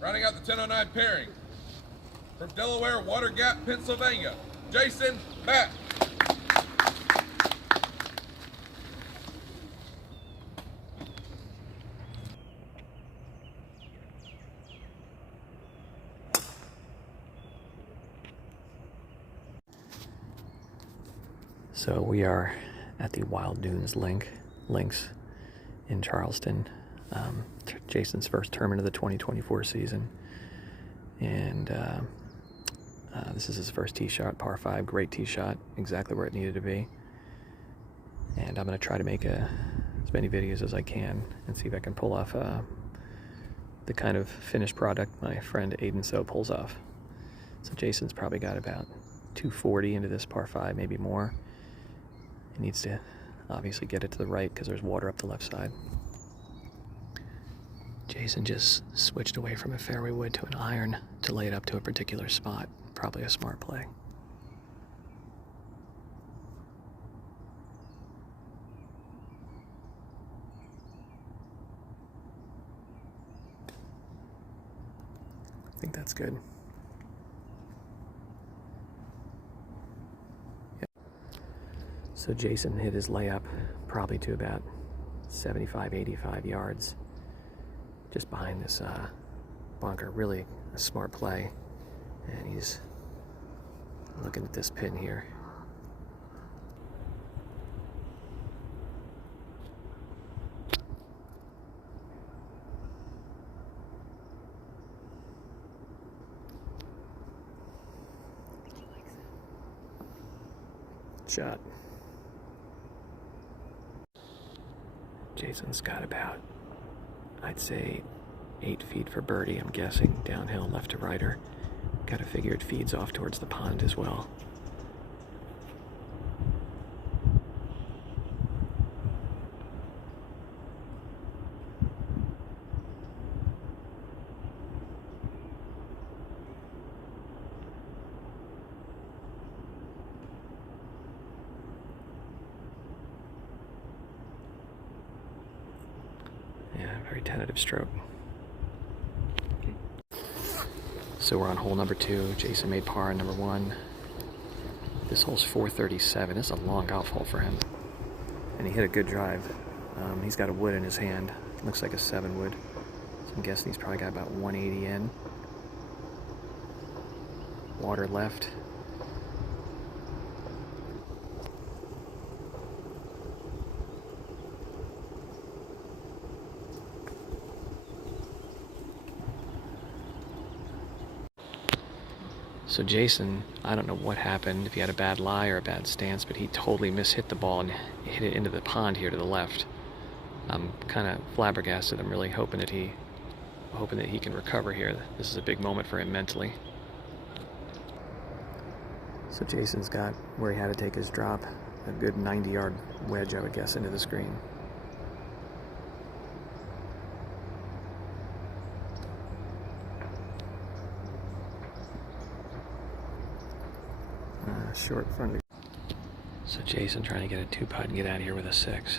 Rounding out the 1009 pairing, from Delaware Water Gap, Pennsylvania, Jason Mack. So we are at the Wild Dunes Links in Charleston. Jason's first tournament of the 2024 season. And this is his first tee shot, par 5, great tee shot, exactly where it needed to be. And I'm going to try to make as many videos as I can and see if I can pull off the kind of finished product my friend Aiden So pulls off. So Jason's probably got about 240 into this par 5, maybe more. He needs to obviously get it to the right because there's water up the left side. Jason just switched away from a fairway wood to an iron to lay it up to a particular spot. Probably a smart play. I think that's good. Yep. So Jason hit his layup probably to about 75, 85 yards. Just behind this bunker. Really a smart play. And he's looking at this pin here. Shot. Jason's got about, I'd say, 8 feet for birdie, I'm guessing, downhill, left to righter. Gotta figure it feeds off towards the pond as well. Yeah, very tentative stroke. So we're on hole number 2. Jason made par on number 1. This hole's 437. It's a long golf hole for him. And he hit a good drive. He's got a wood in his hand. Looks like a 7 wood. So I'm guessing he's probably got about 180 in. Water left. So Jason, I don't know what happened, if he had a bad lie or a bad stance, but he totally mishit the ball and hit it into the pond here to the left. I'm kind of flabbergasted. I'm really hoping that he can recover here. This is a big moment for him mentally. So Jason's got where he had to take his drop, a good 90-yard wedge, I would guess, into the screen. Short front. So Jason trying to get a 2-putt and get out of here with a 6.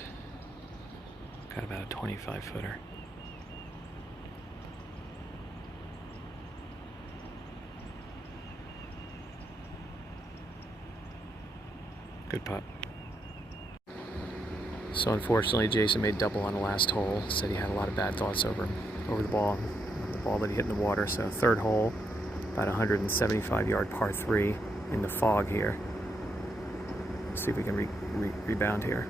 Got about a 25-footer. Good putt. So unfortunately, Jason made double on the last hole. Said he had a lot of bad thoughts over the ball that he hit in the water. So third hole, about 175-yard par 3 in the fog here. Let's see if we can rebound here.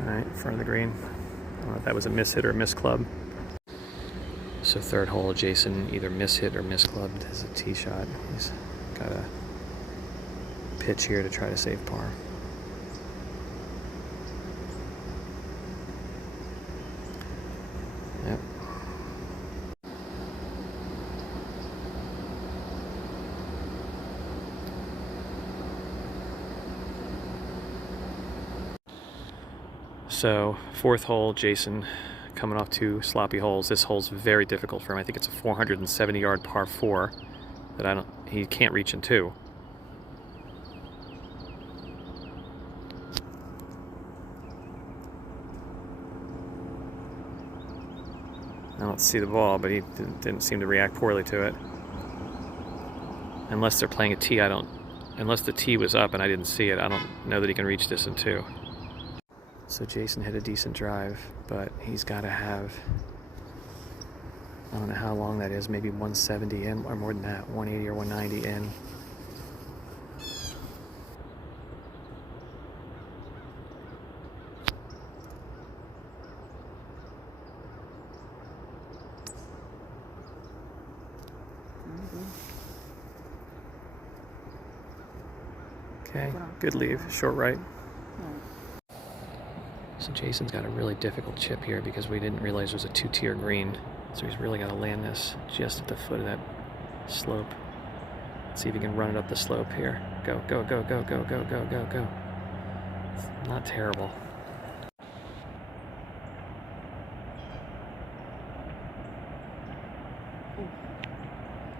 All right, in front of the green. I don't know if that was a miss hit or a miss club. So third hole, Jason either miss hit or miss clubbed as a tee shot. He's got a pitch here to try to save par. Yep. So fourth hole, Jason coming off 2 sloppy holes. This hole's very difficult for him. I think it's a 470-yard par 4 that he can't reach in 2. to see the ball, but he didn't seem to react poorly to it. Unless they're playing a tee, unless the tee was up and I didn't see it, I don't know that he can reach this in 2. So Jason hit a decent drive, but he's got to have, I don't know how long that is, maybe 170 in, or more than that, 180 or 190 in. Okay, good leave, short right. So Jason's got a really difficult chip here because we didn't realize there was a 2-tier green. So he's really got to land this just at the foot of that slope. Let's see if he can run it up the slope here. Go, go, go, go, go, go, go, go, go. It's not terrible.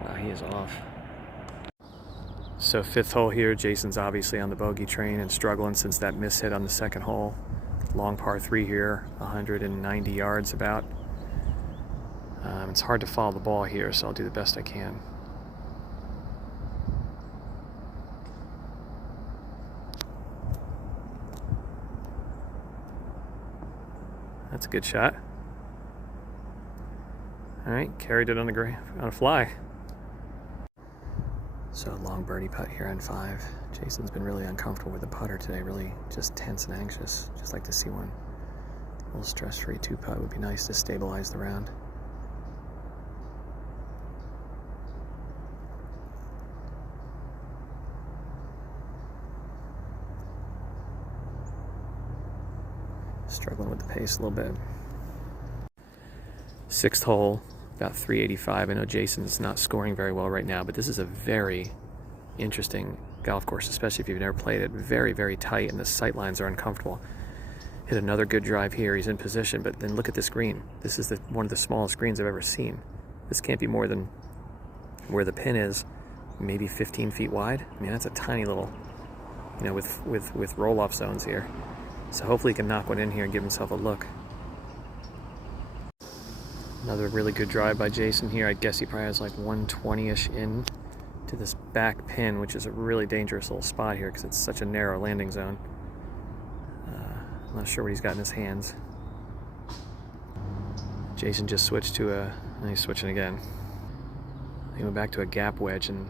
Wow, he is off. So 5th hole here, Jason's obviously on the bogey train and struggling since that miss hit on the 2nd hole. Long par 3 here, 190 yards about. It's hard to follow the ball here, so I'll do the best I can. That's a good shot. All right, carried it on a fly. So long birdie putt here on 5. Jason's been really uncomfortable with the putter today, really just tense and anxious. Just like to see one. A little stress-free 2-putt would be nice to stabilize the round. Struggling with the pace a little bit. 6th hole, about 385. I know Jason's not scoring very well right now, but this is a very interesting golf course, especially if you've never played it. Very, very tight, and the sight lines are uncomfortable. Hit another good drive here. He's in position, but then look at this green. This is one of the smallest greens I've ever seen. This can't be more than where the pin is, maybe 15 feet wide. I mean, that's a tiny little, you know, with roll-off zones here. So hopefully he can knock one in here and give himself a look. Another really good drive by Jason here. I guess he probably has like 120-ish in to this back pin, which is a really dangerous little spot here because it's such a narrow landing zone. I'm not sure what he's got in his hands. Jason just switched to and he's switching again. He went back to a gap wedge, and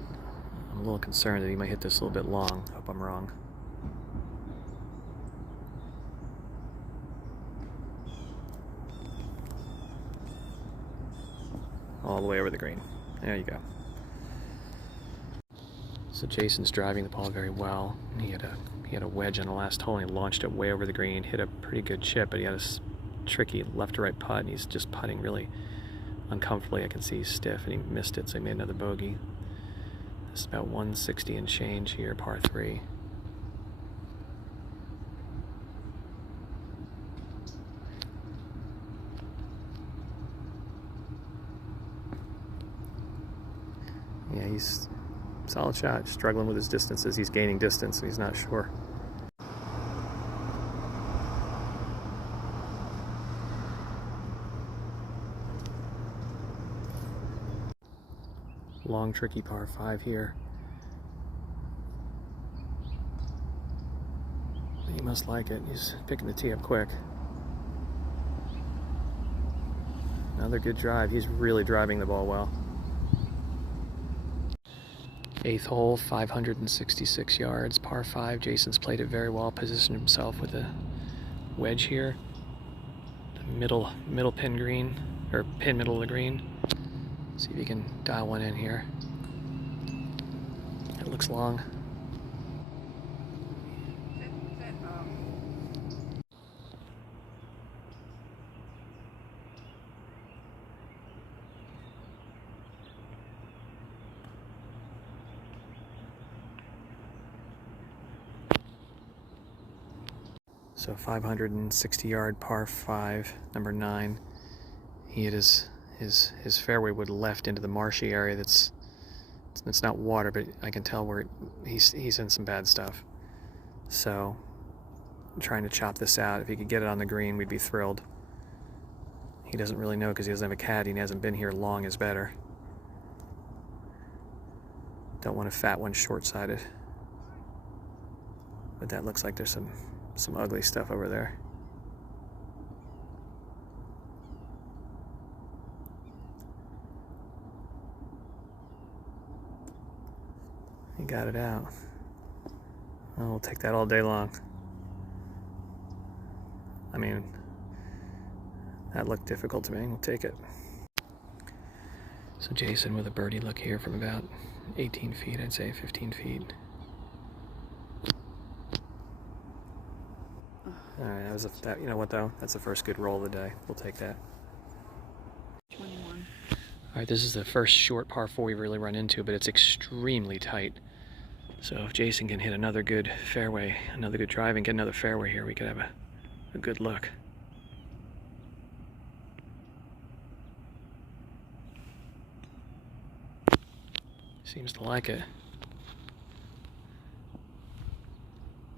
I'm a little concerned that he might hit this a little bit long. Hope I'm wrong. All the way over the green. There you go. So Jason's driving the ball very well. He had a wedge on the last hole, and he launched it way over the green. Hit a pretty good chip, but he had a tricky left to right putt, and he's just putting really uncomfortably. I can see he's stiff, and he missed it, so he made another bogey. This is about 160 and change here, par 3. Yeah, he's solid shot, struggling with his distances. He's gaining distance and he's not sure. Long, tricky par 5 here. He must like it. He's picking the tee up quick. Another good drive. He's really driving the ball well. 8th hole, 566 yards, par 5. Jason's played it very well, positioned himself with a wedge here. The middle pin green, or pin middle of the green. See if he can dial one in here. It looks long. So 560-yard par 5, number 9. He hit his fairway wood left into the marshy area. It's not water, but I can tell where he's in some bad stuff. So I'm trying to chop this out. If he could get it on the green, we'd be thrilled. he doesn't really know because he doesn't have a caddy and he hasn't been here long is better. Don't want a fat one short-sided. But that looks like there's some ugly stuff over there. He got it out. Oh, we'll take that all day long. I mean, that looked difficult to me. We'll take it. So Jason with a birdie look here from about 18 feet, I'd say 15 feet. All right, you know what though? That's the first good roll of the day. We'll take that. 21. All right, this is the first short par 4 we've really run into, but it's extremely tight. So if Jason can hit another good fairway, another good drive, and get another fairway here, we could have a good look. Seems to like it.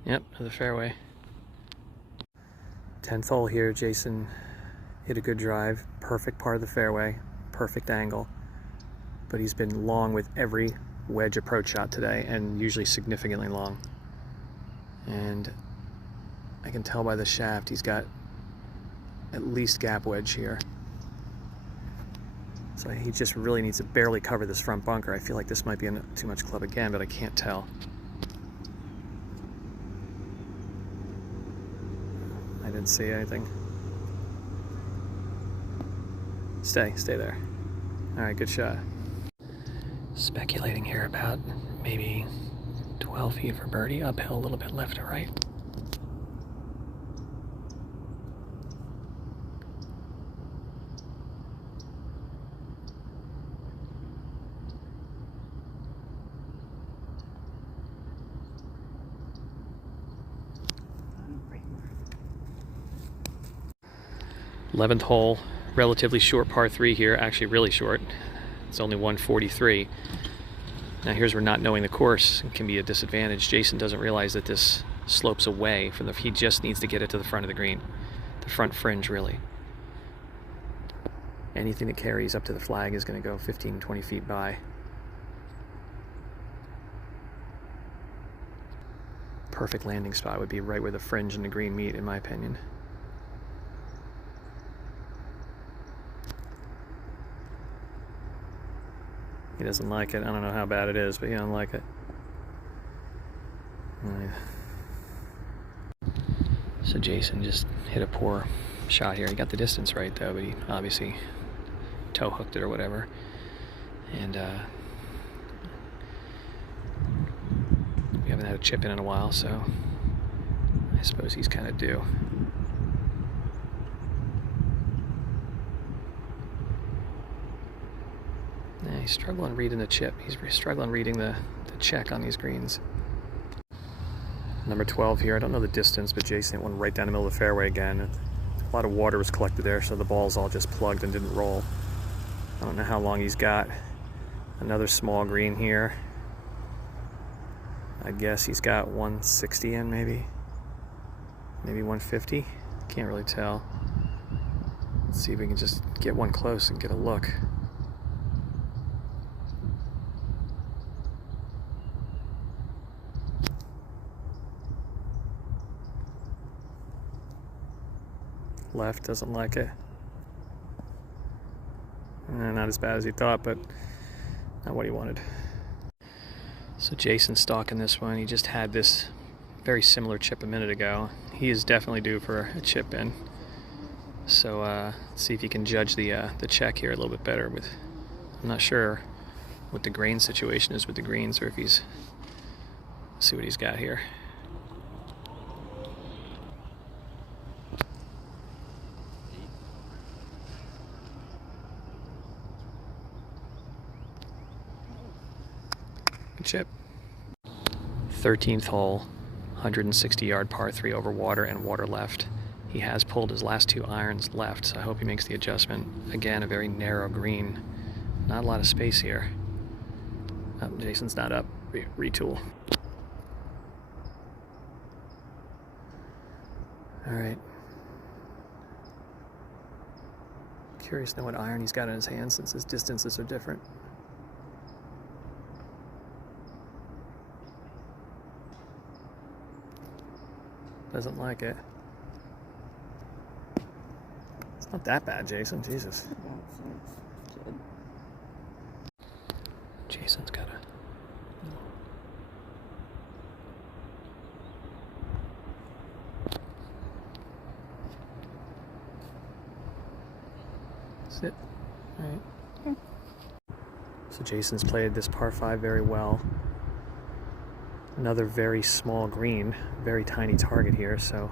Yep, another fairway. 10th hole here, Jason hit a good drive, perfect part of the fairway, perfect angle, but he's been long with every wedge approach shot today, and usually significantly long. And I can tell by the shaft he's got at least gap wedge here. So he just really needs to barely cover this front bunker. I feel like this might be too much club again, but I can't tell. I didn't see anything. Stay there. All right, good shot. Speculating here about maybe 12 feet for birdie, uphill a little bit left to right. Right more. 11th hole, relatively short par 3 here, actually really short. It's only 143. Now here's where not knowing the course can be a disadvantage. Jason doesn't realize that this slopes away from he just needs to get it to the front of the green. The front fringe, really. Anything that carries up to the flag is going to go 15, 20 feet by. Perfect landing spot would be right where the fringe and the green meet, in my opinion. He doesn't like it. I don't know how bad it is, but he doesn't like it. Right. So Jason just hit a poor shot here. He got the distance right though, but he obviously toe hooked it or whatever. And we haven't had a chip in a while, so I suppose he's kind of due. Yeah, he's struggling reading the chip. He's struggling reading the check on these greens. Number 12 here. I don't know the distance, but Jason hit one right down the middle of the fairway again. A lot of water was collected there, so the ball's all just plugged and didn't roll. I don't know how long he's got. Another small green here. I guess he's got 160 in, maybe 150. Can't really tell. Let's see if we can just get one close and get a look. Left, doesn't like it. Not as bad as he thought, but not what he wanted. So Jason's stalking this one. He just had this very similar chip a minute ago. He is definitely due for a chip in. So let's see if he can judge the check here a little bit better. I'm not sure what the grain situation is with the greens, or if let's see what he's got here. Good chip. 13th hole, 160-yard par 3 over water and water left. He has pulled his last 2 irons left, so I hope he makes the adjustment. Again, a very narrow green. Not a lot of space here. Oh, Jason's not up. Retool. All right. Curious to know what iron he's got in his hand since his distances are different. Doesn't like it. It's not that bad, Jason. Jesus. Jason's got a... Sit. All right. Yeah. So Jason's played this par 5 very well. Another very small green, very tiny target here, so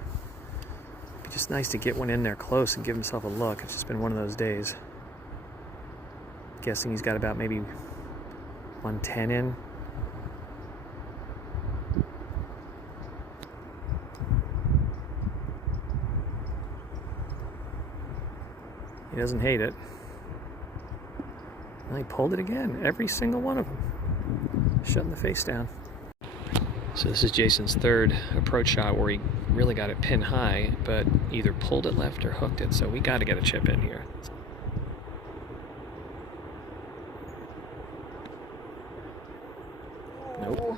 it'd be just nice to get one in there close and give himself a look. It's just been one of those days. Guessing he's got about maybe 110 in. He doesn't hate it. And he pulled it again, every single one of them. Shutting the face down. So this is Jason's third approach shot where he really got it pin high, but either pulled it left or hooked it. So we got to get a chip in here. Nope.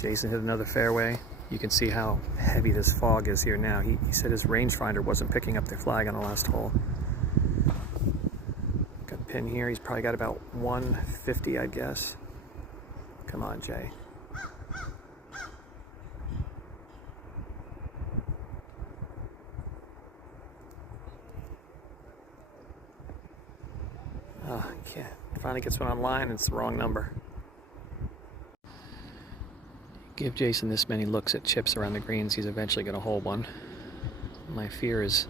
Jason hit another fairway. You can see how heavy this fog is here now. He said his rangefinder wasn't picking up the flag on the last hole. Got a pin here. He's probably got about 150, I'd guess. Come on, Jay. Oh, can't. Finally gets one online and it's the wrong number. Give Jason this many looks at chips around the greens, he's eventually going to hold one. My fear is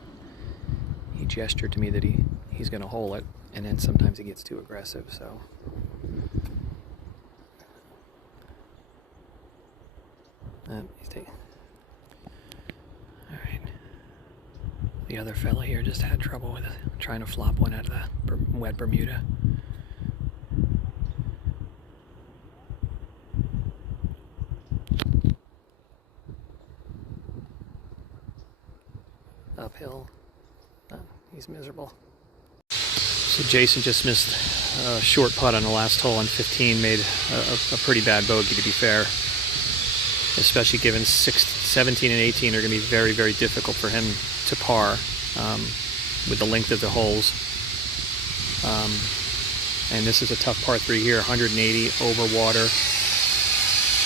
he gestured to me that he's going to hole it, and then sometimes he gets too aggressive, so... he's taking... Alright. The other fella here just had trouble with it, trying to flop one out of the wet Bermuda. Uphill. Oh, he's miserable. So Jason just missed a short putt on the last hole on 15, made a pretty bad bogey, to be fair. Especially given 17 and 18 are going to be very, very difficult for him to par with the length of the holes. And this is a tough par 3 here, 180 over water.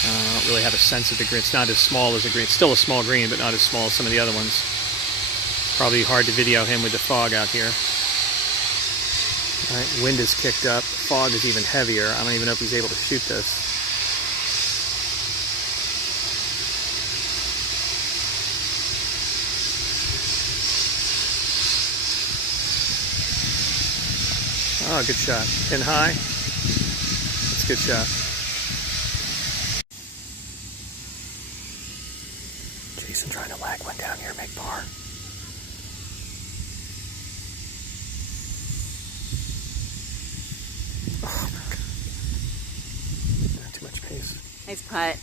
I don't really have a sense of the green. It's not as small as the green. It's still a small green, but not as small as some of the other ones. Probably hard to video him with the fog out here. All right, wind is kicked up. Fog is even heavier. I don't even know if he's able to shoot this. Oh, good shot. Pin high. That's a good shot. Jason trying to lag one down here, make par. Oh my God. Too much pace. Nice putt.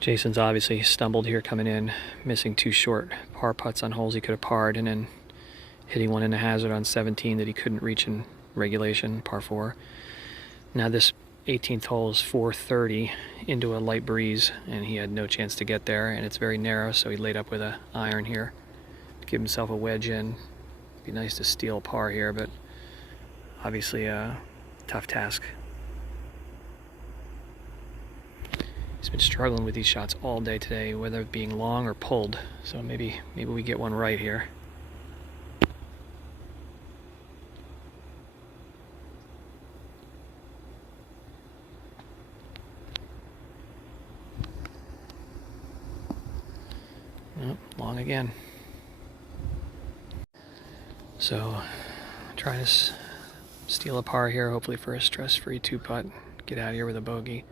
Jason's obviously stumbled here coming in, missing 2 short par putts on holes he could have parred, and then hitting one in the hazard on 17 that he couldn't reach in regulation, par 4. Now this 18th hole is 430 into a light breeze, and he had no chance to get there, and it's very narrow, so he laid up with an iron here to give himself a wedge in. Be nice to steal par here, but obviously a tough task. He's been struggling with these shots all day today, whether it being long or pulled, so maybe we get one right here. Oh, long again. So, trying to steal a par here, hopefully for a stress-free 2-putt. Get out of here with a bogey.